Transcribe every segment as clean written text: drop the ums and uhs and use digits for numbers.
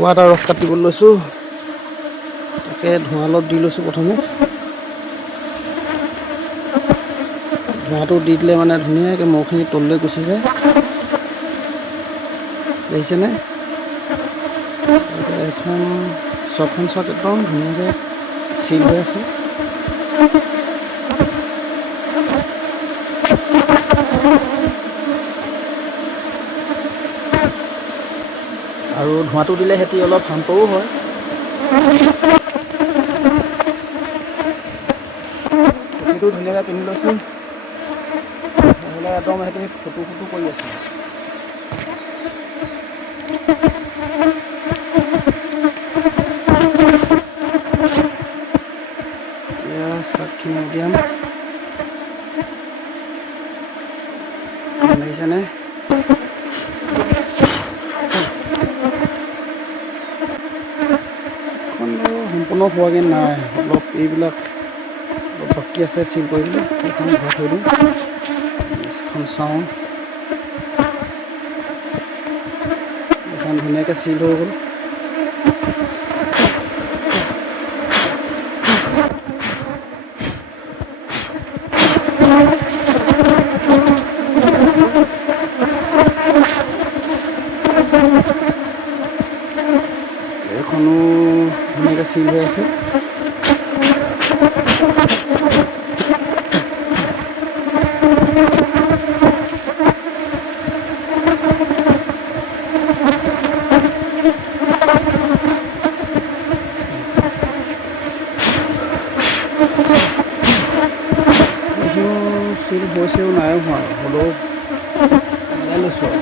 ভবা এটা ৰস কাটিব লৈছোঁ। তাকে ধোঁৱা অলপ দি লৈছোঁ প্ৰথমে। ধোঁৱাটো দি দিলে মানে ধুনীয়াকৈ মহখিনি তললৈ গুচি যায়। দেখিছেনে? এখন ছখন চাক একদম ধুনীয়াকৈ চিল হৈ আছে। আৰু ধোঁৱাটো দিলে সিহঁতি অলপ শান্তও হয়। টুপিটো ধুনীয়াকৈ পিন্ধি লৈছোঁ। নহ'লে একদম সিহঁতি ফুটো কৰি আছে। এতিয়া চাকখিনি উলিয়াম। দেখিছেনে? সম্পূৰ্ণ হোৱাগৈ নাই, অলপ এইবিলাক অলপ বাকী আছে চিল কৰিবলৈ। সেইখন ভৰাই থৈ দিওঁ। এখন চাওঁ, এখন ধুনীয়াকৈ চিল হৈ গ'ল। এইখনো ধুনীয়াকৈ চিল হৈ আছে। চিল হৈছেও নাই হোৱা, হ'লেও ওলাই লৈছোঁ আৰু।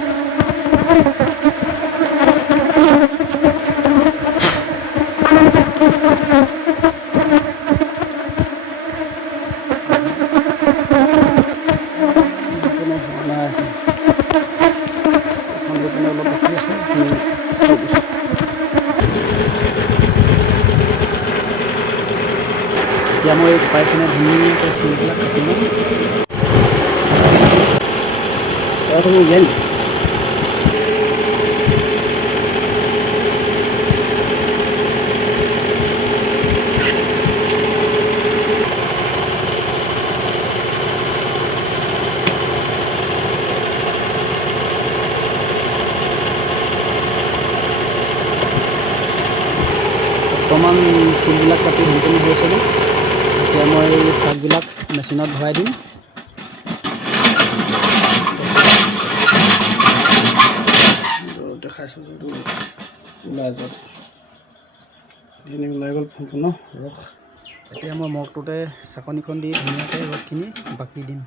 অলপ বাকী আছে। এতিয়া মই এই পাইপখিনি ধুনীয়াকৈ চিলবিলাক কাটি লওঁ। তুমি উলিয়াই নি? বৰ্তমান চিলবিলাক কাটি সম্পূৰ্ণ হৈছেগৈ। এতিয়া মই এই চাকবিলাক মেচিনত ভৰাই দিম। দেখাইছোঁ এইটো ওলাই গ'ল, ওলাই গ'ল সম্পূৰ্ণ ৰস। এতিয়া মই মগটোতে চাকনিখন দি ধুনীয়াকৈ ৰসখিনি বাকি দিম।